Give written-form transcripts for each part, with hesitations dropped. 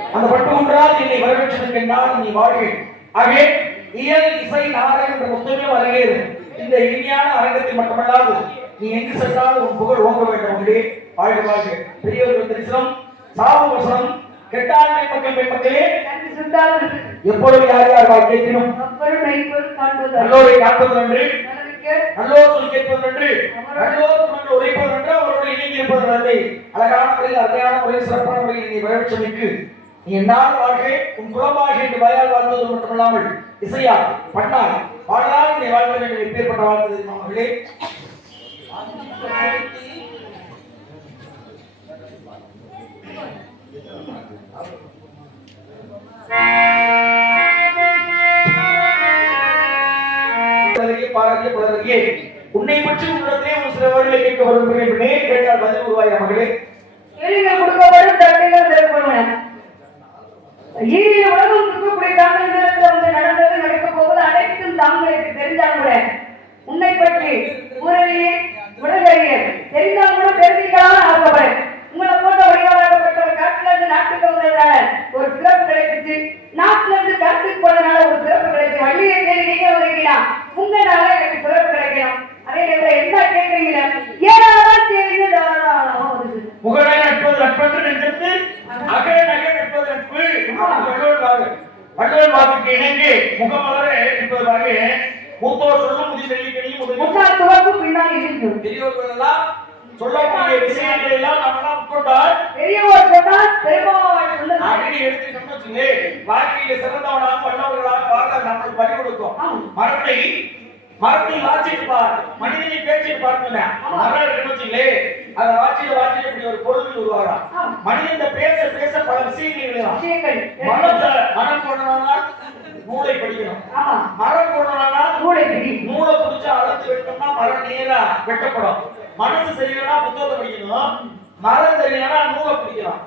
அந்த பட்டு ஒன்றால் என்னை வரவேற்றிருக்கின்றால் நீ வாழ்கள். ஆகவே இயல் இசை நாடகம் என்ற புத்தகமே வரவேறு. இந்த இனிமையான அரங்கத்தில் மட்டுமல்லாது நீ எங்கு சென்றாலும் உன் புகழ் ஓங்க வேண்டும். அவர்களே வாழ்க வாழ்க. பெரியவர்கள் தரிசனம் சாவு வசனம் கெட்டாண்மை மக்கள் பெண்மக்களே எப்பொழுது யார் யார் வாக்கியத்திலும் நல்லோரை காப்பது நன்று, நல்லோர் சொல் கேட்பது நன்று, நல்லோர் துணை உரைப்பது நன்று, அவரோடு இணைந்து இருப்பது நன்றி. அழகான முறையில் அருமையான முறையில் சிறப்பான முறையில் நீ வரவேற்றமைக்கு நீ என்னால் வாழ்க்கை உன் குலமாக என்று வாயால் வாழ்ந்தது மட்டுமல்லாமல் இசையால் பண்ணால் பாடலால் நீ வாழ்க்க வேண்டும். எப்பேற்பட்ட வாழ்ந்தது மகளே. பாராட்டிய உன்னை பற்றி உன்னிடத்திலே ஒரு சில வரிகளை கேட்க விரும்புகிறேன். கேட்டால் பதில் உருவாய மகளே. கேள்விகள் கொடுக்கப்படும் தட்டிகள் திறக்கப்படுவன. ஈரில் உலகம் இருக்கக்கூடிய தாங்கள் வந்து நடந்தது நடக்கப் போவது அனைத்தும் தாங்களுக்கு தெரிந்தால் கூட உன்னை பற்றி ஊரறியே உலகறியே தெரிந்தால் கூட தெரிவிக்கலாம் ஆசைப்பட உங்களை போன்ற வடிவாளப்பட்டவர் காட்டுல இருந்து நாட்டுக்கு வந்ததுனால ஒரு சிறப்பு கிடைச்சிச்சு. நாட்டுல இருந்து காட்டுக்கு போனதுனால ஒரு சிறப்பு கிடைச்சு. வள்ளியை தேடி நீங்க வருகிறீங்களா உங்களால எனக்கு சிறப்பு கிடைக்கணும். அதே என்ன கேட்கறீங்களா ஏதாவது தெரியுது முகடை நட்பது நட்பென்று நெஞ்சத்து அகை நகை நட்பது நட்பு. வள்ளுவர் வாக்குக்கு இணங்கி முகமலர என்பதாக மூத்தோர் சொல்லும் பெரியோர்கள் எல்லாம் சொல்லக்கூடிய விஷயங்கள் எல்லாம் நம்ம உட்கொண்டால் பெரியவர் சொன்னால் பெருமாள் அப்படின்னு எடுத்துக்கிட்டோம்னு வாழ்க்கையில சிறந்தவனாக வல்லவர்களாக வாழ நம்மளுக்கு பறி கொடுக்கும். மரத்தை வாசிட்டு பார், மனிதனை பேச்சிட்டு பார்க்கல மரம் இருக்குன்னு வச்சுங்களே அதை வாசிட்டு இப்படி ஒரு பொருள் உருவாகலாம். மனிதன் பேச பேச பல விஷயங்கள் மனம் கொண்டனால் நூலை படிக்கணும். மரம் கொண்டனா நூலை பிடிச்சா அளந்து வெட்டோம்னா மரம் நேரா வெட்டப்படும். மனசு சரியில்லைன்னா புத்தகத்தை படிக்கணும், மரம் சரியில்லைன்னா நூலை பிடிக்கணும்.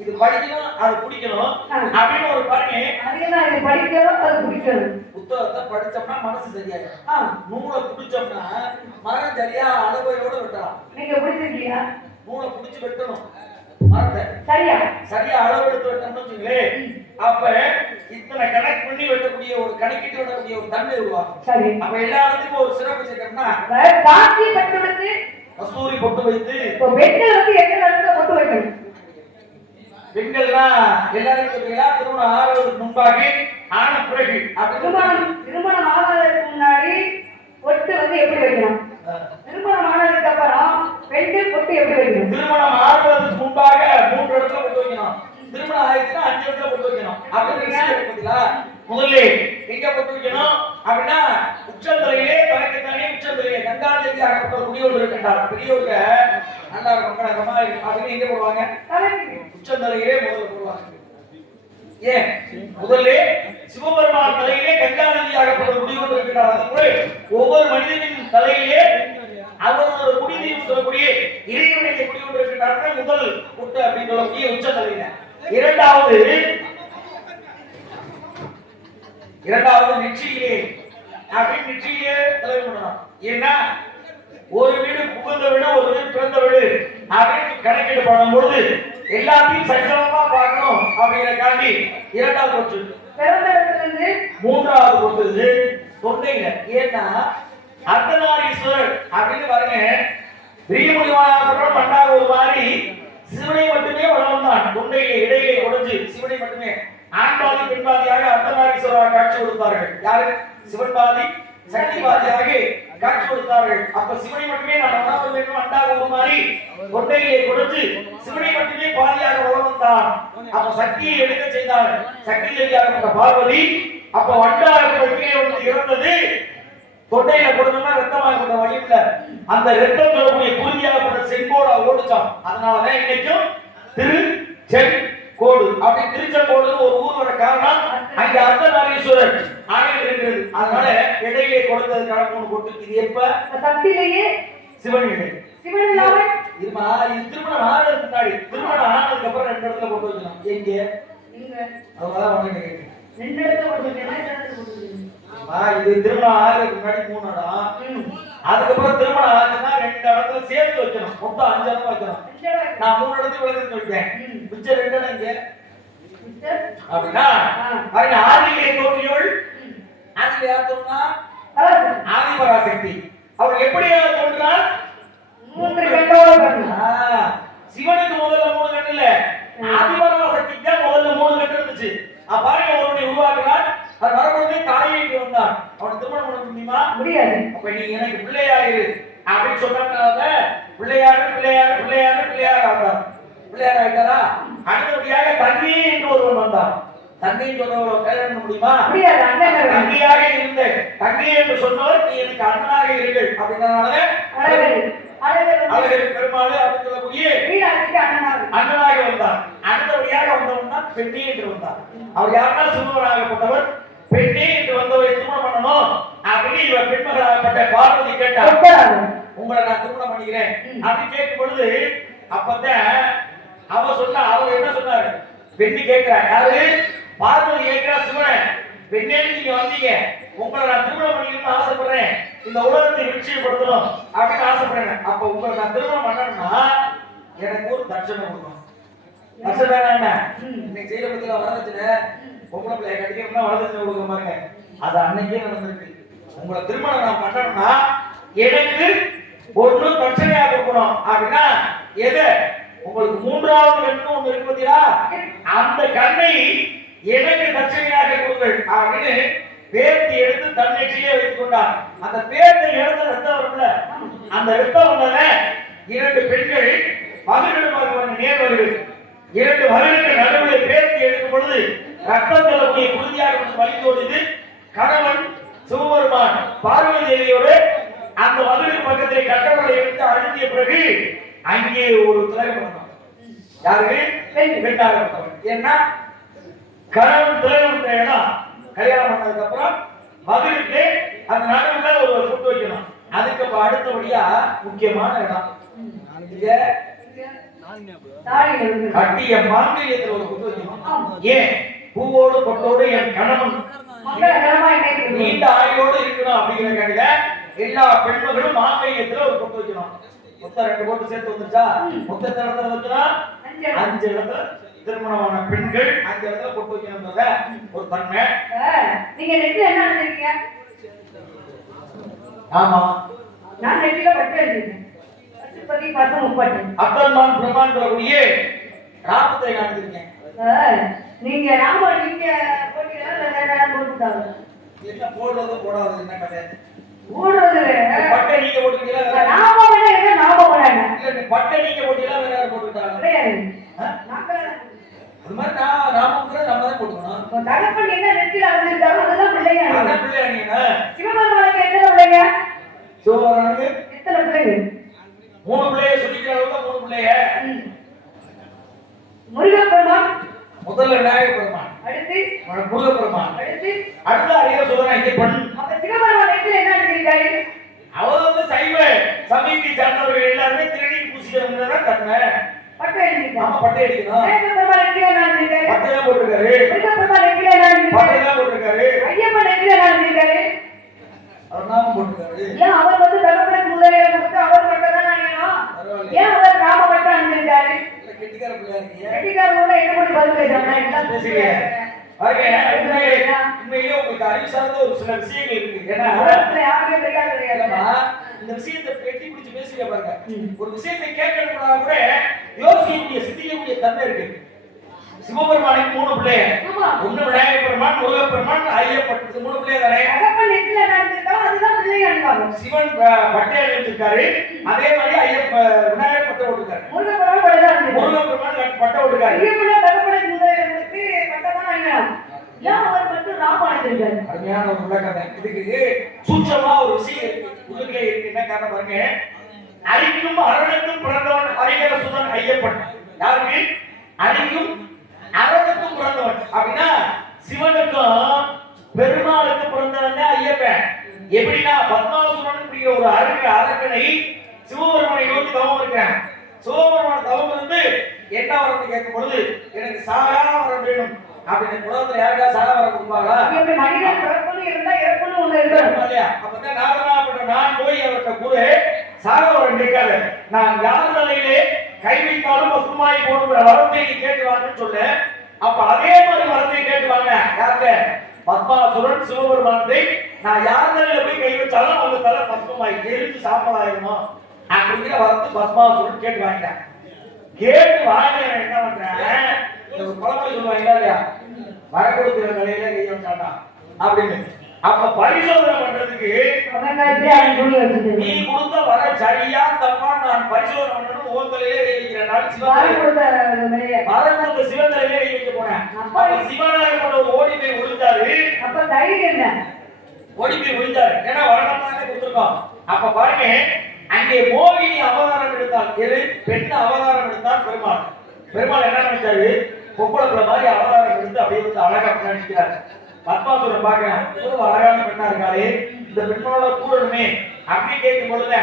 இது படிக்கணும் அது பிடிக்கணும் அப்படின்னு ஒரு பாருங்க. அது படிக்கணும் அது பிடிக்கணும். புத்தகத்தை படிச்சோம்னா மனசு சரியாயிடும். நூலை பிடிச்சோம்னா மரம் சரியா அளவையோட வெட்டலாம். நீங்க பிடிச்சிருக்கீங்களா? நூலை பிடிச்சு வெட்டணும், மரத்தை சரியா அளவு எடுத்து வெட்டணும்னு வச்சுங்களே. அப்ப இத்தனை கணக்கு பண்ணி வெட்டக்கூடிய ஒரு கணக்கிட்டு வெட்டக்கூடிய ஒரு தன்மை உருவாகும். அப்ப எல்லா இடத்துக்கும் ஒரு சிறப்பு சேர்க்கணும்னா கஸ்தூரி பொட்டு வைத்து பொட்டு வைக்கணும். பெண்கள்லாம் எல்லாரும் திருமணம் ஆறுவதற்கு முன்பாக ஆன பிறகு திருமணம் ஆவதற்கு முன்னாடி பொட்டு எப்படி வைக்கணும், திருமணம் ஆனதுக்கு அப்புறம் பெண்கள் பொட்டு எப்படி வைக்கணும். திருமணம் ஆறுவதற்கு முன்பாக 3 இடத்துல பொட்டு வைக்கணும். திருமணம் ஆயிடுச்சுன்னா 5 இடத்துல பொட்டு வைக்கணும். அப்படின்னு முதல்ல எங்க பொட்டு வைக்கணும் அப்படின்னா உச்சந்தலையிலே தனக்குத்தானே உச்சந்தலையிலே கங்காதேவி ஆகப்பட்ட குடியோடு இருக்கின்றார். பெரியவங்க நல்லா இருக்கும் அப்படின்னு எங்க போடுவாங்க? உச்சந்தலையிலே முதல்ல போடுவாங்க. ஏன் முதல்ல சிவபெருமான் தலையிலே கங்காதேவி ஆகப்பட்ட குடியோடு இருக்கின்றார். அதுபோல ஒவ்வொரு மனிதனின் தலையிலே அவரோட குடிநீர் சொல்லக்கூடிய இறைவனுடைய குடியோடு இருக்கின்றார்கள். முதல் புட்டு அப்படின்னு சொல்லக்கூடிய உச்சந்தலையில. இரண்டாவது நெற்றியிலே அப்படின்னு நெற்றியிலே தலைவர் பண்ணணும். ஏன்னா ஒரு வீடு புகுந்த வீடு ஒரு வீடு பிறந்த வீடு அப்படின்னு கணக்கீடு பண்ணும் பொழுது எல்லாத்தையும் சட்டமா பார்க்கணும் அப்படிங்கிறக்காண்டி 2வது பொட்டு. மூன்றாவது பொட்டு தொண்டையில. ஏன்னா அர்த்தநாரீஸ்வரர் அப்படின்னு பாருங்க. பெரிய முடிவான மண்டாக ஒரு மாதிரி சிவனை மட்டுமே வளர்ந்தான். தொண்டையிலே இடையிலே உடைஞ்சு சிவனை மட்டுமே ஆண்பாதி பெண்பாதியாக அர்த்தநாரீஸ்வரராக காட்சி கொடுத்தார்கள். யாரு? சிவன் பாதி சக்தி பாதியாக காட்சி கொடுத்தார்கள். அப்ப சிவனை மட்டுமே நான் உணவு வேண்டும் அண்டாக ஒரு மாதிரி தொண்டையிலே கொடுத்து சிவனை மட்டுமே பாதியாக வளர்ந்தான். அப்ப சக்தியை எடுக்க செய்தார். சக்தி தேவியாக பார்வதி அப்ப வண்டாக இறந்தது. தொண்டையில கொடுத்தோம்னா ரத்தமாக கொண்ட வழியில அந்த ரத்தம் சொல்லக்கூடிய குருதியாகப்பட்ட செங்கோடு ஓடிச்சான். அதனாலதான் இன்னைக்கும் திருச்செங்கோடு அப்படி திருச்செங்கோடு ஒரு ஊர் வர காரணம் அங்க அர்த்தநாரீஸ்வரர் ஆலயம் இருக்கிறது. அதனால இடையிலே கொடுத்ததுக்கான 3 பொட்டு. இது எப்ப? சக்தியிலேயே சிவன் இடை. சிவன் இல்லாம இது திருமணம் ஆனதுக்கு முன்னாடி. திருமணம் ஆனதுக்கு அப்புறம் 2 இடத்துல போட்டு வைக்கணும். எங்க? அதான் உடனே கேட்கிறேன். 2 இடத்துல போட்டு வைக்கணும். இது திருமணம் ஆகிறதுக்கு முன்னாடி 3 இடம். அதுக்கப்புறம் திருமணம் ஆச்சுன்னா 2 இடத்துல சேர்த்து வைக்கணும். மொத்தம் 5 இடம் வைக்கணும். நான் 3 இடத்துல விளக்குன்னு சொல்லிட்டேன். மிச்சம் 2 இடம் இங்க அப்படின்னா பாருங்க, ஆதியிலே தோன்றியவள், ஆதியிலே யார் தோன்றா? ஆதிபராசக்தி. அவர் எப்படி தோன்றினார்? 3 கண்ணோட பிறந்தார். சிவனுக்கு முதல்ல 3 கண்ணு இல்ல, ஆதிபராசக்திக்கு தான் முதல்ல 3 கண்ணு இருந்துச்சு. பாருங்க, ஒருவனை உருவாக்குறார், அது வரக்கூடிய தாயிட்டு வந்தார். அவனை திருமணம் பண்ண முடியுமா? முடியாது. அப்ப நீ எனக்கு பிள்ளையாயிரு அப்படின்னு சொன்னதுனால பிள்ளையாரு பிள்ளையாரு பிள்ளையாரு பிள்ளையார் ஆகிறார். பிள்ளையார் ஆயிட்டாரா? அடுத்தபடியாக தங்கி என்று ஒருவன் வந்தான். தங்கை சொன்னவர் கல்யாணம் பண்ண முடியுமா? முடியாது. அண்ணன் தங்கையாக இருந்த தங்கை என்று சொன்னவர் நீ எனக்கு அண்ணனாக இருங்கள் அப்படின்றதுனால அழகர் பெருமாள் அப்படின்னு சொல்லக்கூடிய அண்ணனாக வந்தார். அடுத்தபடியாக வந்தவன் தான் பெண்ணே என்று வந்தார். அவர் யாருன்னா சிறுவராகப்பட்டவர். பெண்ணே என்று வந்தவரை திருமணம் பண்ணணும் அப்படின்னு இவர் பெண்மகளாகப்பட்ட பார்வதி கேட்டார். உங்களை நான் திருமணம் பண்ணிக்கிறேன் அப்படின்னு கேட்கும் பொழுது அப்பதான் அவர் என்ன சொன்னாரு? பெண்ணு கேட்கிறார். யாரு? பார்வதி கேட்கிறா சிவனை. பெண்ணே நீங்க வந்தீங்க, உங்களை நான் திருமணம் பண்ணிக்கணும்னு ஆசைப்படுறேன், இந்த உலகத்தை நிச்சயப்படுத்தணும் அப்படின்னு ஆசைப்படுறேன். அப்ப உங்களை நான் திருமணம் பண்ணணும்னா எனக்கு ஒரு தட்சணை கொடுக்கணும். தட்சணை என்ன? இன்னைக்கு செய்யற பத்தியில வரதட்சணை, பொம்பளை பிள்ளைய கட்டிக்கணும்னா வரதட்சணை கொடுக்க பாருங்க. அது அன்னைக்கே நடந்திருக்கு. உங்களை திருமணம் நான் பண்ணணும்னா எனக்கு ஒண்ணு தட்சணையா கொடுக்கணும் அப்படின்னா எது? உங்களுக்கு 3வது கண்ணு ஒண்ணு இருக்கு பார்த்தீங்களா, அந்த கண்ணை எனக்கு தட்சணையாக கொடுங்கள் அப்படின்னு பேர்த்தி எடுத்து தன்னைச்சிலே வைத்துக் கொண்டார். அந்த பேர்த்தை எடுத்த ரத்தம் வரும்ல, அந்த ரத்தம் வந்தன 2 பெண்கள் மகளிர் நேர் வருகிறது. 2 மகளுக்கு நடுவில் பேர்த்தி எடுக்கும் பொழுது ரத்தத்தில் குருதியாக வலித்தோடுது. கணவன் சிவபெருமான் பார்வதி தேவியோடு அந்த மகளிர் பக்கத்தை கட்டவரை எடுத்து அழுத்திய பிறகு அங்கே ஒரு திலகம். யாரு? பெண்ணாக. ஏன்னா கணவன் திலகம் இடம் கல்யாணம் பண்ணதுக்கு அப்புறம் மகளுக்கு அந்த நடுவில் ஒரு கூட்டு வைக்கணும். அதுக்கு அடுத்தபடியா முக்கியமான இடம் கட்டிய மாங்கல்யத்தில் ஒரு கூட்டு வைக்கணும். ஏன்? பூவோடு பொட்டோடு என் கணவன் நீண்ட ஆயுளோடு இருக்கணும் அப்படிங்கிற எல்லா பெண்மகளும் மாங்கல்யத்துல ஒரு பொட்டு வைக்கணும். மொத்தம் 2 போட்டு சேர்த்து வந்துச்சா? மொத்தத்தை இடத்துல வச்சுனா 5 இடத்துல திருமணமான பெண்கள் 5 இடத்துல பொட்டு வைக்கணும்ன்றத ஒரு தன்மை. நீங்க நெட்ல என்ன நினைக்கிறீங்க? ஆமா, நான் நெட்ல பட்டு எழுதிருக்கேன். பசுபதி பசம் முப்பட்டு அப்பன்மான் பிரம்மான் சொல்லக்கூடிய ராமத்தை காண்பிருக்கேன். நீங்க நீங்க போட்டீங்களா இல்ல வேற யாராவது போட்டுட்டாங்க? என்ன போடுறது போடாதது என்ன கதை? போடுறது பட்டை நீங்க போட்டுட்டீங்களா? நாம என்ன நாம போறாங்க இல்ல, நீ பட்டை நீங்க போட்டீங்களா வேற யாரும் போட்டுட்டாங்க? கிடையாது. அது மாதிரி நாமங்கிற நம்ம தான் போட்டுக்கணும். தகப்பன் என்ன நெற்றில அடைஞ்சிருக்காரோ அதுதான் பிள்ளைங்க. அதான் பிள்ளைங்க. சிவபெருமானுக்கு எத்தனை பிள்ளைங்க? சிவபெருமானுக்கு எத்தனை பிள்ளைங்க? 3 பிள்ளைய சொல்லிக்கிற அளவுக்கு 3 பிள்ளைய. முருகப்பெருமான் முதல்ல விநாயகர் பெருமான், அடுத்து முருகப்பெருமான், அடுத்து அரிய சுதன ஐயப்பன். அப்ப சிவபெருமான் நெற்றில என்ன அடைஞ்சிருக்காரு? அவர் சைவ சமயத்தை சார்ந்தவர்கள் எல்லாருமே திருடி பூசிக்கிறவங்க தன்மை. பட்டை அடிக்கிறார். ஆமா, பட்டை அடிக்கணும். முருகப்பெருமான் நெற்றில என்ன அடைஞ்சிருக்காரு? பட்டை தான் போட்டுருக்காரு. முருகப்பெருமான் நெற்றில என்ன அடைஞ்சிருக்காரு? பட்டை தான் போட்டுருக்காரு. ஐயப்பன் நெற்றில என்ன அடைஞ்சிருக்காரு? அவர் நாமம் போட்டுருக்காரு. ஏன் அவர் தகப்பனுக்கு முதலிய கொடுத்து அவர் பட்டை தான் அணியணும்? ஏன் அவர் நாம பட்டை அணிஞ்சிருக்காரு? கெட்டிக்கார பிள்ளையா இருக்கீங்க. கெட்டிக்காரங்களோட என்ன பண்ணி பதில் பேசுறாங்க? பேசுறீங்க. உண்மையிலே உங்களுக்கு அறிவு சார்ந்த ஒரு சில விஷயங்கள் இருக்கு. ஏன்னா இந்த விஷயத்தை கெட்டி பிடிச்சு பேசுங்க பாருங்க. ஒரு விஷயத்தை கேட்கணும்னா கூட யோசிக்கக்கூடிய சிந்திக்கக்கூடிய தன்மை இருக்கு. சிவபெருமானுக்கு 3 பிள்ளைய, ஒண்ணு விநாயகர் பெருமான், முருகப்பெருமான், ஐயப்பன். 3 பிள்ளைய தானே. சிவன் பட்டை அணிஞ்சிருக்காரு. அதே மாதிரி விநாயகர் பட்டை போட்டுருக்காரு. முருகப்பெருமான் பட்டை போட்டுருக்காரு. அருமையான ஒரு விளக்கம். இதுக்கு சூட்சமா ஒரு விஷயம் இருக்கு, உள்ளுக்குள்ளே இருக்கு. என்ன காரணம் பாருங்க. அரிக்கும் அரணுக்கும் பிறந்தவன் ஹரிகர சுதன் ஐயப்பன். யாருக்கு? அரிக்கும் அரணுக்கும் பிறந்தவன் அப்படின்னா சிவனுக்கும் பெருமாளுக்கு பிறந்தவன் ஐயப்பன். எப்படின்னா பத்மாசுரன் ஒரு அரக்கனை சிவபெருமானை நோக்கி தவம் இருக்கிறான். சிவபெருமான் தவம் இருந்து என்ன வரம்னு கேட்கும் பொழுது எனக்கு சாகா வரம் வேணும் அப்படின்னு உலகத்துல யாருக்கா சாகா வரம் கொடுப்பாங்களா? அப்பதான் நாகராஜ நான் போய் அவர்கிட்ட கூறு சாகா வரம் கேட்காது, நான் யார் தலையிலே கை வைத்தாலும் பசுமாய் போடுற வரத்தை நீ கேட்டு வாங்கன்னு சொல்ல. அப்ப அதே மாதிரி பத்மாசுரன் சிவபெருமானத்தை நான் யார் தலையில போய் கை வச்சாலும் அவங்க தலை பத்மமாயி எரிஞ்சு சாம்பலாயிரணும் அப்படிங்கிற வரத்து பத்மாசுரன் கேட்டு வாங்கிட்டேன். கேட்டு வாங்க என்ன பண்றேன், ஒரு பழமொழி சொல்லுவாங்க இல்லையா, வர கொடுக்கிற நிலையில கை வச்சாட்டான் அப்படின்னு. அப்ப பரிசோதனை பண்றதுக்கு நீ கொடுத்த வர சரியா தப்பா நான் பரிசோதனை பண்ணணும் உன் தலையிலே கை வைக்கிறேன். வர கொடுத்த சிவன் தலையிலே கை வைக்க போனேன். அப்ப சிவனாக ஒரு ஓடி போய் விழுந்தாரு. அப்ப தைரியம் என்ன, ஓடி போய் விழுந்தாரு. ஏன்னா வரலாற்று கொடுத்துருக்கோம். அப்ப பாருங்க, அங்கே மோகினி அவதாரம் எடுத்தால், எது பெண் அவதாரம் எடுத்தால் பெருமாள். பெருமாள் என்ன நினைச்சாரு, பொம்பளை பிள்ளை மாதிரி அவதாரம் எடுத்து அப்படியே வந்து அழகா நினைக்கிறாரு. பத்மாசுரன் பாக்குறேன், அழகான பெண்ணா இருக்காரு, இந்த பெண்ணோட கூடணுமே அப்படின்னு கேட்கும் பொழுது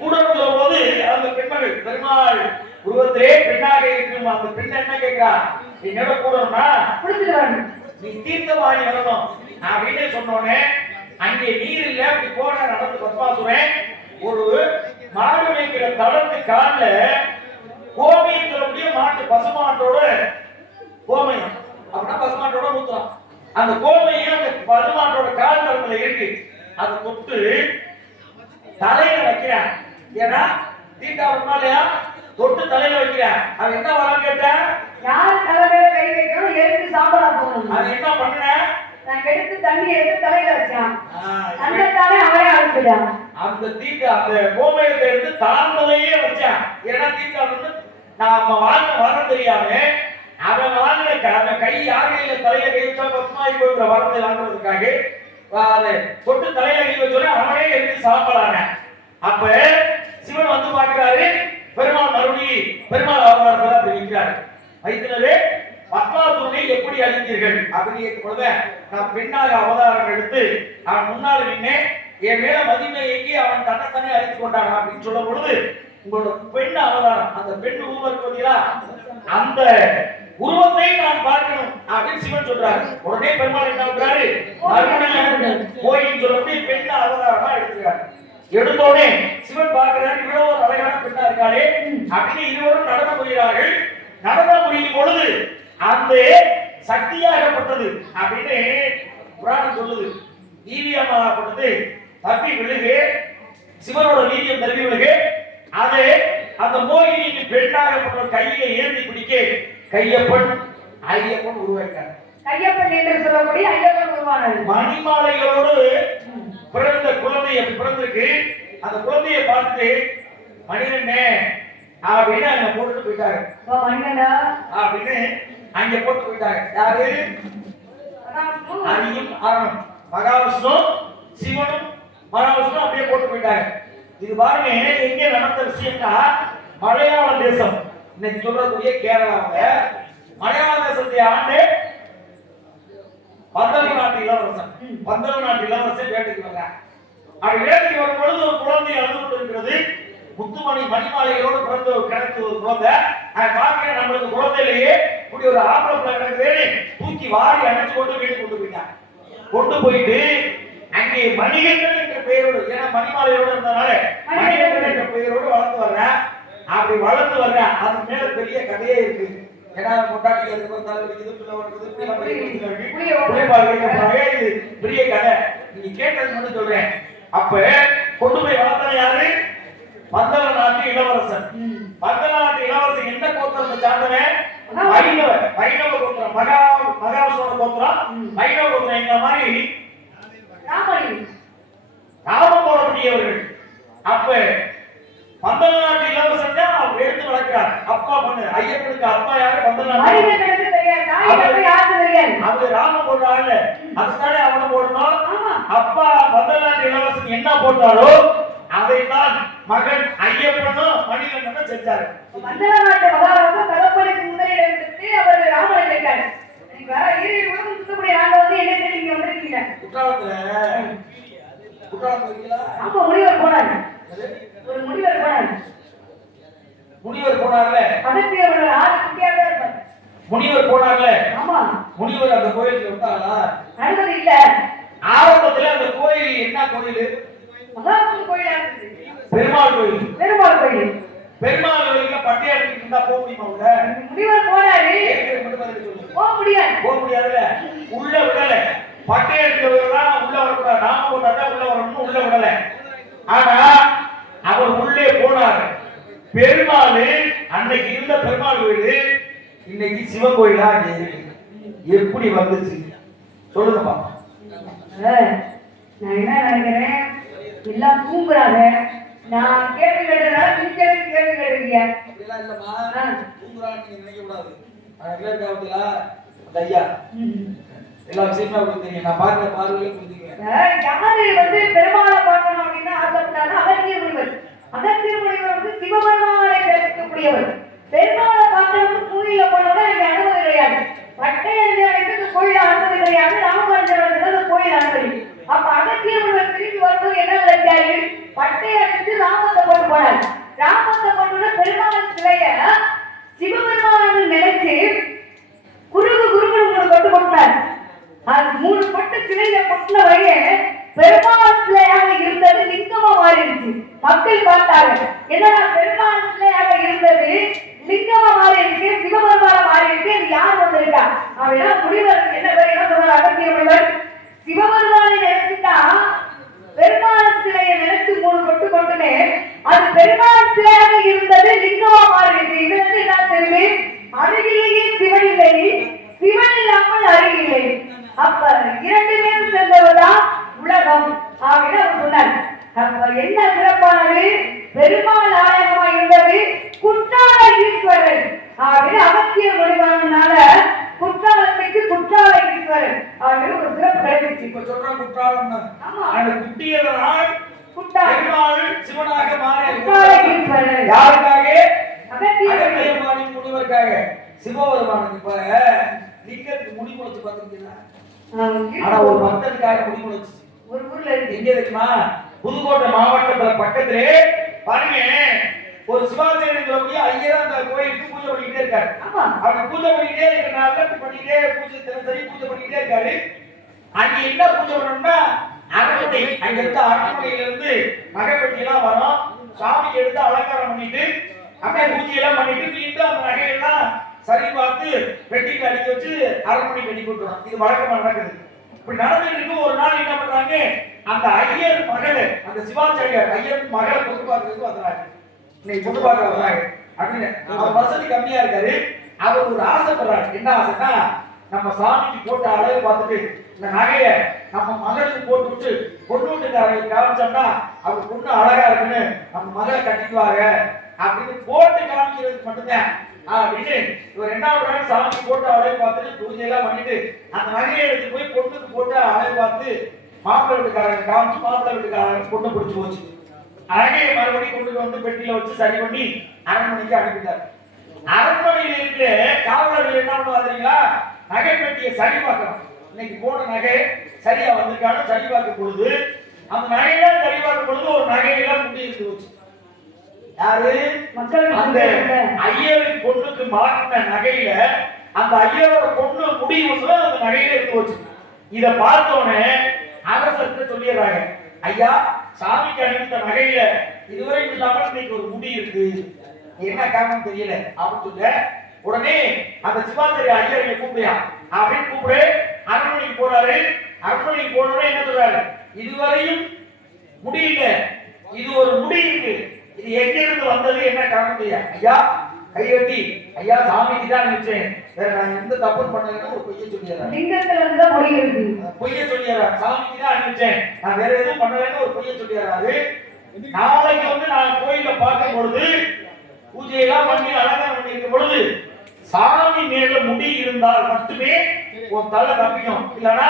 கூடணும் சொல்லும் போது அந்த பெண்மகள் பெருமாள் உருவத்திலே பெண்ணாக இருக்கும் அந்த பெண் என்ன கேட்கிறா, என்னோட கூடணும்னா நீ தீர்த்தவாணி வரணும் அப்படின்னு சொன்னோடனே அங்கே நீர் இல்ல, அப்படி போன நடந்து பத்மாசுரன் ஒரு மாடு வைக்கிற தளத்து கால்ல கோமியம் சொல்லக்கூடிய மாட்டு பசுமாட்டோட கோமயம் அப்படின்னா பசுமாட்டோட ஊத்துறான். அந்த கோமையும் அந்த பசுமாட்டோட கால் தளத்துல இருக்கு. அதை தொட்டு தலையில வைக்கிறான். ஏன்னா தீட்டா வருமா இல்லையா, தொட்டு தலையில வைக்கிறான். அவன் என்ன வரம் கேட்டான், யார் தலையில கை வைக்கணும், எடுத்து சாம்பலா போகணும். அது என்ன பண்ண, நான் எடுத்து தண்ணி எடுத்து தலையில வச்சான். அந்த தானே அவரே அழைச்சிட்டான். அந்த தீட்டா அந்த கோமயத்தை எடுத்து தாம்பலையே வச்சான். ஏன்னா தீட்டா வந்து நாம வாங்க வரம் தெரியாம அவன் வாங்கின அவன் கை யாரையில தலையில கை வச்சா பத்மாயி போகிற வரத்தை வாங்குறதுக்காக அதை தொட்டு தலையில கை வச்சோடனே அவனே எடுத்து சாம்பலான. அப்ப சிவன் வந்து பாக்குறாரு, பெருமாள் மறுபடியும் பெருமாள் அவதாரத்தில் அப்படி நிற்கிறாரு. வைத்தினரே பத்மாசுரனை எப்படி அழித்தீர்கள் அப்படின்னு கேட்கும் பொழுது, நான் பெண்ணாக அவதாரம் எடுத்து அவன் முன்னால நின்று என் மேல மதிமை எங்கி அவன் தன்னைத்தானே அழித்துக் கொண்டான் அப்படின்னு சொல்லும் பொழுது, உங்களோட பெண் அவதாரம் அந்த பெண் உருவம் இருப்பதா அந்த உருவத்தை நான் பார்க்கணும் அப்படின்னு சிவன் சொல்றாரு. உடனே பெருமாள் என்ன பண்றாரு, கோயில் சொல்லி பெண் அவதாரமா எடுத்துக்கிறாரு. எடுத்தோடனே சிவன் பார்க்கிறாரு, இவ்வளவு ஒரு அழகான பெண்ணா இருக்காளே அப்படின்னு இருவரும் நடனம் புரிகிறார்கள். நடனம் புரியும் பொழுது அந்த சக்தியாகப்பட்டது அப்படின்னு புராணம் சொல்லுது. ஈவியமாகப்பட்டது தப்பி விழுகு, சிவனோட வீரியம் தப்பி விழுகு. அதை அந்த மோகினிக்கு பெண்ணாகப்பட்ட கையில ஏந்தி பிடிக்க கையப்பன் ஐயப்பன் உருவாக்கினார். கையப்பன் என்று சொல்லக்கூடிய ஐயப்பன் உருவானார். மணிமாலைகளோடு பிறந்த குழந்தைய பிறந்திருக்கு. அந்த குழந்தையை பார்த்துட்டு மணிகண்ணே அப்படின்னு அங்க போட்டுட்டு போயிட்டாங்க. மணிகண்டா அப்படின்னு அங்க போட்டு போயிட்டாங்க. யாரு, அரியும் அரணம் மகாவிஷ்ணு சிவனும் மகாவிஷ்ணு அப்படியே போட்டு போயிட்டாங்க. இது பாருங்க எங்க நடந்த விஷயம்னா, மலையாள தேசம் இன்னைக்கு சொல்லக்கூடிய கேரளாவுல மலையாள தேசத்தை ஆண்டு பந்தள நாட்டு இளவரசன் வேட்டைக்கு வர்றாங்க. அப்படி வேட்டைக்கு வரும் பொழுது ஒரு குழந்தை அழுது கொண்டிருக்கிறது. முத்துமணி மணிமாலைகளோடு பிறந்த கிடைத்த ஒரு குழந்தை. பார்க்க நம்மளுக்கு குழந்தையிலேயே இப்படி ஒரு ஆம்பளை பிள்ளை கிடக்குதே தூக்கி வாரி அணைச்சு கொண்டு வீட்டுக்கு கொண்டு போயிட்டாங்க. கொண்டு போயிட்டு அங்கே மணிகண்டன் என்ற பெயரோடு, ஏன்னா மணிமாலையோடு இருந்தனால மணிகண்டன் என்ற பெயரோடு வளர்ந்து வர்றேன். அப்படி வளர்ந்து வர்றேன். அது மேல பெரிய கதையே இருக்கு. ஏன்னா கொண்டாடி பெரிய கதை நீங்க கேட்டது மட்டும் சொல்றேன். அப்ப கொண்டு போய் வளர்த்தன யாரு, பந்தள நாட்டு இளவரசன். பந்தள நாட்டு இளவரசன் என்ன கோத்திரத்தை சார்ந்தவன், வைணவ கோத்திரம். மகாவிஷ்ணோட கோத்திரம் வைணவ கோத்திரம். எங்க மாதிரி ராமம் போடக்கூடியவர்கள். அப்ப பந்தள நாட்டு இளவரசன் தான் அவர் எடுத்து வளர்க்கிறார். அப்பா பண்ணு ஐயப்பனுக்கு அப்பா யாரு, பந்தள நாட்டு அவர் ராமம் போடுறாங்க. அதுதானே அவனை போடணும். அப்பா பந்தள நாட்டு இளவரசன் என்ன போட்டாரோ அதைத்தான் மகன் ஐயப்பனும் மணிகண்டனும் செஞ்சாரு. பந்தள நாட்டு மகாராஜா தகப்பனுக்கு முதலிடம் எடுத்து அவர் ராமனை கேட்டார். முனிவர் போனார். ஒரு முனிவர் போனார். முனிவர் போனார்ல, முனிவர் போனார்ல. ஆமா, முனிவர் அந்த கோயிலுக்கு வந்தாங்களா? அனுமதி இல்ல. ஆரம்பத்துல அந்த கோயில் என்ன கோயில், மகாவிஷ்ணு கோயிலா இருந்துச்சு. பெருமாள் கோயில். பெருமாள் கோயில். பெருமாள் கோயிலுக்கு பட்டியா இருந்தா போக முடியுமா? உள்ள முனிவர் போனாரு, போக முடியாது. போக முடியாதுல்ல. உள்ள விடல. பட்டை எடுக்கிறவங்கலாம் உள்ள வரக்கூடாது, நாம போட்டாதான் உள்ள வரணும்னு உள்ள விடல. ஆனா அவர் உள்ளே போனார். பெருமாள் அன்னைக்கு இருந்த பெருமாள் வீடு இன்னைக்கு சிவன் கோயிலா எப்படி வந்துச்சு சொல்லுங்க பாப்பா. நான் என்ன நினைக்கிறேன், எல்லாம் தூங்குறாங்க. நான் கேள்வி கேட்டதுனால நீங்க கேள்வி கேட்கிறீங்க. அப்படிலாம் இல்லம்மா, தூங்குறான்னு நீங்க நினைக்க கூடாது. ஐயா எல்லா விஷயமும் அவருக்கு தெரியும். நான் பார்க்கிற பார்வையில புரிஞ்சுக்கிறேன். யாரு வந்து பெருமாளை பார்க்கணும் அப்படின்னு ஆசைப்பட்டாரு அகத்திய முனிவர். அகத்திய முனிவர் வந்து சிவபெருமானை தரிசிக்கக்கூடியவர். பெருமாளை பார்க்கணும்னு பூமியில போனோம்னா எனக்கு அனுமதி கிடையாது. பட்டை அணிந்து இந்த கோயில் அனுமதி கிடையாது. ராமபஞ்சன் அந்த கோயில் அனுமதி. அப்ப அகத்திய முனிவர் திரும்பி வரும்போது என்ன நினைச்சாரு, பட்டை அணிந்து ராமத்தை கொண்டு போனார். ராமத்தை கொண்டு பெருமாள் சிலைய சிவபெருமான் நினைச்சு குருகு குருகுரு 3 கொட்டு கொட்டினார். அது 3 கொட்டு சிலையில கொட்டின வரையே பெருமாள் சிலையாக இருந்தது லிங்கமா மாறிடுச்சு. மக்கள் பார்த்தாங்க, என்னடா பெருமாள் சிலையாக இருந்தது லிங்கமா மாறி இருக்கு, சிவபெருமான மாறி இருக்கு, இது யார் வந்திருக்கா அப்படின்னா முனிவர் என்ன பேர் என்ன சொல்றாரு அகத்திய முனிவர், சிவபெருமானை நினைச்சுட்டா பெருமாள் சிலையை நினைச்சு 3 கொட்டு கொட்டுனே அது பெருமாள் சிலையாக இருந்தது லிங்கமா மாறிடுச்சு. இது வந்து என்ன தெரியுது, அருகிலேயே சிவன் இல்லை, சிவன் இல்லாமல் அருகில்லை. அப்ப 2 பேரும் சேர்ந்தவர்தான் உலகம் அப்படின்னு அவர் சொன்னார். அப்ப என்ன சிறப்பானது, பெருமாள் ஆலயமா இருந்தது குற்றால ஈஸ்வரர் அப்படின்னு அகத்திய முனிவனால குற்றாலத்துக்கு குற்றால ஈஸ்வரர் அப்படின்னு ஒரு சிறப்பு கிடைச்சிச்சு. இப்ப சொல்ற குற்றாலம் ஆமா, அந்த குட்டியதனால் பெருமாள் சிவனாக மாறி குற்றால ஈஸ்வரர் யாருக்காக, அகத்திய முனிவருக்காக. சிவபெருமானுக்கு இப்ப லிங்கத்துக்கு முடி முளைச்சு பாத்துருக்கீங்களா? ஆனா ஒரு பக்தனுக்காக முடி முளைச்சு ஒரு ஊர்ல இருக்கு. எங்க இருக்குமா, புதுக்கோட்டை மாவட்டத்துல பக்கத்திலே பாருங்க. ஒரு சிவாச்சாரியன் சொல்லக்கூடிய ஐயர் அந்த கோயிலுக்கு பூஜை பண்ணிக்கிட்டே இருக்காரு. அவங்க பூஜை பண்ணிக்கிட்டே இருக்கிறனால பண்ணிக்கிட்டே பூஜை தினசரி பூஜை பண்ணிக்கிட்டே இருக்காரு. அங்க என்ன பூஜை பண்ணணும்னா அரண்மனை, அங்க இருக்க அரண்மனையில இருந்து நகைப்பட்டி எல்லாம் வரும். சாமிக்கு எடுத்து அலங்காரம் பண்ணிட்டு அப்படியே பூஜை எல்லாம் பண்ணிட்டு மீண்டும் அந்த நகையெல்லாம் சரி பார்த்து வெட்டிக்கு அடிக்க வச்சு அரண்மனை கட்டி கொடுத்துரும். இது வழக்கமா நடக்குது. இப்படி நடந்துட்டு இருக்கு. ஒரு நாள் என்ன பண்றாங்க, அந்த ஐயர் மகளை, அந்த சிவாச்சாரியார் ஐயர் மகளை கொண்டு பார்க்கறதுக்கு வந்தாங்க. இன்னைக்கு கொண்டு பார்க்க வர்றாங்க அப்படின்னு அவர் வசதி கம்மியா இருக்காரு. அவர் ஒரு ஆசைப்படுறாரு. என்ன ஆசைன்னா, நம்ம சாமிக்கு போட்ட அழகு பார்த்துட்டு இந்த நகையை நம்ம மகளுக்கு போட்டு விட்டு பொண்ணு வீட்டுக்காரங்களுக்கு காமிச்சோம்னா அவர் பொண்ணு அழகா இருக்குன்னு நம்ம மகளை கட்டிக்குவாங்க அப்படின்னு போட்டு காமிக்கிறதுக்கு மட்டும்தான் அப்படின்னு இவர் 2வது நாள் சாமிக்கு போட்டு அழகு பார்த்துட்டு பூஜை எல்லாம் பண்ணிட்டு அந்த நகையை எடுத்து போய் பொண்ணுக்கு போட்டு அழகு பார்த்து மாப்பிள்ளை வீட்டுக்காரங்க காமிச்சு மாப்பிள்ளை வீட்டுக்காரங்க பொண்ணு பிடிச்சு போச்சு. நகையை மறுபடியும் கொண்டு வந்து பெட்டியில வச்சு சரி பண்ணி அரண்மனைக்கு அனுப்பிட்டார். அரண்மனையில் இருக்கிற காவலர்கள் என்ன பண்ணுவாங்க, நகை பெட்டியை சரி பார்க்கணும். இன்னைக்கு போன நகை சரியா வந்திருக்கான்னு சரி பார்க்க பொழுது அந்த நகையெல்லாம் சரி பார்க்க பொழுது ஒரு நகையெல்லாம் முடி இருந்து போச்சு. யாரு, அந்த ஐயரின் பொண்ணுக்கு மாட்டின நகையில அந்த ஐயரோட பொண்ணு முடி வந்து அந்த நகையில இருந்து போச்சு. இத பார்த்தோன்னே அரசர்கிட்ட சொல்லிடுறாங்க, ஐயா சாமிக்கு அணிந்த நகையில இதுவரை இல்லாமல் இன்னைக்கு ஒரு முடி இருக்கு, என்ன காரணம் தெரியல அப்படின்னு சொல்ல உடனே அந்த சிவாச்சாரிய ஐயரை கூப்பிடுயா அப்படின்னு கூப்பிடு அரண்மனைக்கு போறாரு. அரண்மனைக்கு போனோட என்ன சொல்றாரு, இதுவரையும் முடியல, இது ஒரு முடி இருக்கு, இது எங்க இருந்து வந்தது, என்ன காரணம் தெரியா? ஐயா கையெட்டி, ஐயா சாமிக்கு தான் நினைச்சேன், வேற நான் எந்த தப்பும் பண்ணலன்னு ஒரு பொய்ய சொல்லிடுறேன். லிங்கத்துல இருந்து முடி இருக்கு, பொய்ய சொல்லிடுறேன். சாமிக்கு தான் நினைச்சேன், நான் வேற எதுவும் பண்ணலன்னு ஒரு பொய்ய சொல்லிடுறாரு. நாளைக்கு வந்து நான் கோயில பார்க்கும் பொழுது பூஜையெல்லாம் பண்ணி அலங்காரம் பண்ணி இருக்கும் பொழுது சாமி மேல முடி இருந்தால் மட்டுமே உன் தலை தப்பிக்கும், இல்லனா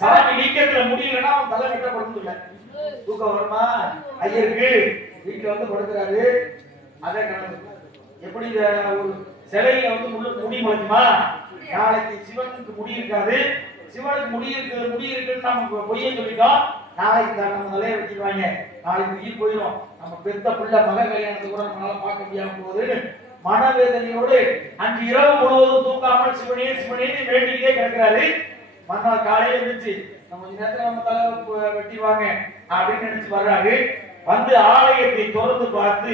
சாமி லிங்கத்துல முடியலன்னா உன் தலை வெட்டப்படும். இல்ல தூக்கம் வருமா ஐயருக்கு, வீட்டுல வந்து படுக்கிறாரு, அதே கணக்கு எப்படி ஒரு சிலையில வந்து முடி முளைக்குமா? நாளைக்கு சிவனுக்கு முடி இருக்காது, சிவனுக்கு முடி இருக்குன்னு நம்ம பொய்ய சொல்லிட்டோம். நாளைக்கு நம்ம தலையை வெட்டிடுவாங்க, நாளைக்கு உயிர் போயிடும், நம்ம பெத்த பிள்ளை மக கல்யாணத்தை கூட நம்மளால பார்க்க முடியாம போகுதுன்னு மனவேதனையோடு அன்று இரவு முழுவதும் தூக்காமல் சிவனே சிவனேன்னு வேண்டிக்கிட்டே கிடக்கிறாரு. மறுநாள் காலையில இருந்துச்சு நம்ம கொஞ்ச நேரத்துல நம்ம தலை வெட்டிடுவாங்க அப்படின்னு நினைச்சு வர்றாரு. வந்து ஆலயத்தை திறந்து பார்த்து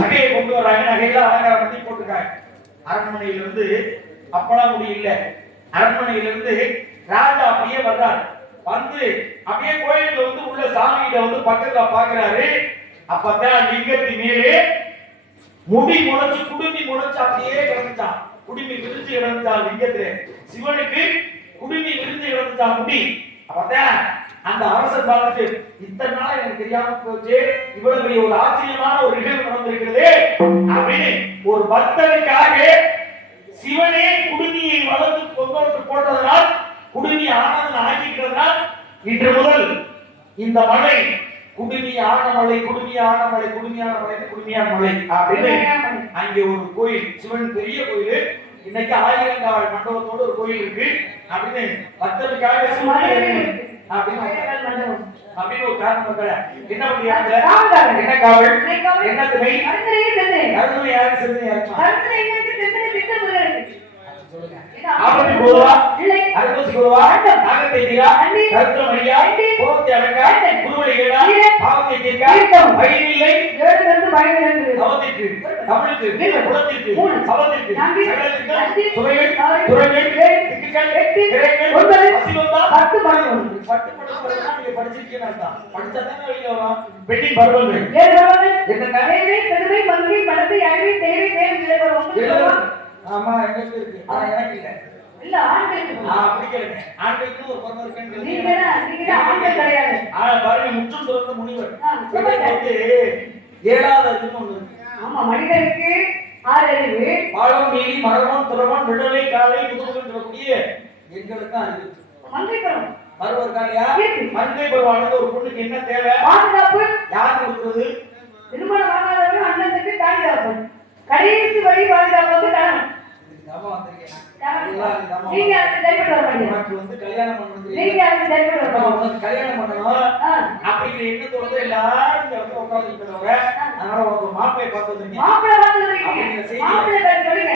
நகையை கொண்டு வர்றாங்க. நகையெல்லாம் அலங்காரம் பண்ணி போட்டுருக்காங்க. அரண்மனையிலிருந்து அப்பெல்லாம் முடி இல்லை, அரண்மனையிலிருந்து ராஜா அப்படியே வர்றாரு. வந்து அப்படியே கோயிலுக்குள்ள வந்து உள்ள சாமிகிட்ட வந்து பக்கத்துல பாக்குறாரு. அப்பதான் லிங்கத்தின் மேலே முடி முளைச்சு குடுமி முளைச்சு அப்படியே கிடந்துச்சான். குடுமி விரிஞ்சு கிடந்துச்சான் லிங்கத்துல. சிவனுக்கு குடுமி விரிஞ்சு கிடந்துச்சான் முடி. அப்பதான் அந்த அரசர் பார்த்து, இத்தனை நாள் எனக்கு தெரியாம போச்சு, இவ்வளவு பெரிய ஒரு ஆச்சரியமான ஒரு நிகழ்வு நடந்திருக்கிறது அப்படின்னு ஒரு பக்தனுக்காக சிவனே குடுமியை வளர்த்து கொண்டு போட்டதனால், குடுமி ஆனந்தன் ஆக்கிக்கிறதுனால் இன்று முதல் இந்த மலை குடுமியான மலை, குடுமியான மலை, குடுமியான மலை, குடுமியான மலை அப்படின்னு அங்கே ஒரு கோயில், சிவன் பெரிய கோயில். இன்னைக்கு ஆயிரங்கால் மண்டபத்தோட ஒரு கோயில் இருக்கு அப்படின்னு பக்தனுக்காக அப்படின்னு ஒரு காரணம் மக்கள என்ன பண்ணியாங்க? என்ன காவல், என்ன துணை, கருணை யாரு செஞ்சு ஆபத்து போதுவா, அறுபது போதுவா, நாகத்தை தீரா, கருத்து மணியா, கோபத்தை அடங்கா, குருவலிகளா, பாவத்தை தீர்க்கா, பயனில்லை, தவத்திற்கு, தமிழுக்கு, குலத்திற்கு, சபத்திற்கு, சகலத்திற்கு, சுவைகள், துறைகள், திக்குகள், திரைகள், அசிவந்தா, பட்டு படம் நீங்க படிச்சிருக்கீங்க அர்த்தம். படிச்சா தானே வெளியில வரும். பெண்ணின் பருவங்கள் என்னென்ன? ஆமா, எங்களுக்கு இருக்கு. ஆனா எனக்கு இல்ல. இல்ல ஆண்களுக்கு. அப்படி கேளுங்க. ஆண்களுக்கு ஒரு பருவம் இருக்குன்னு நீங்க ஆண்கள் கிடையாது. பாருங்க, முற்றும் துறந்த முனிவர். வந்து ஏழாவது அறிவுன்னு ஒண்ணு இருக்கு. ஆமா, மனிதனுக்கு 6 அறிவு. பாலம், நீதி, மரபம், துறவம், விடலை, காலை, முதுகுன்னு சொல்லக்கூடிய எங்களுக்கு அறிவு. மங்கை பருவம். பருவம் இருக்கா இல்லையா? மங்கை பருவானது ஒரு பொண்ணுக்கு என்ன தேவை? பாதுகாப்பு. யார் கொடுக்குறது? திருமணம் ஆகாதவங்க அண்ணனுக்கு பாதுகாப்பு. கடைசி வழி பாதுகாப்பு வந்து கணவன். நீங்க அதுக்கு தைப்பட்டு வர மாட்டீங்க. உனக்கு வந்து கல்யாணம் பண்ணணும். நீங்க அதுக்கு தைப்பட்டு வர மாட்டீங்க. உனக்கு கல்யாணம் பண்ணணும் அப்படிங்கிற எண்ணத்தோட எல்லாரும் இங்க வந்து உட்கார்ந்து இருக்கிறவங்க. அதனால ஒரு மாப்பிள்ளை பார்த்து வந்தீங்க.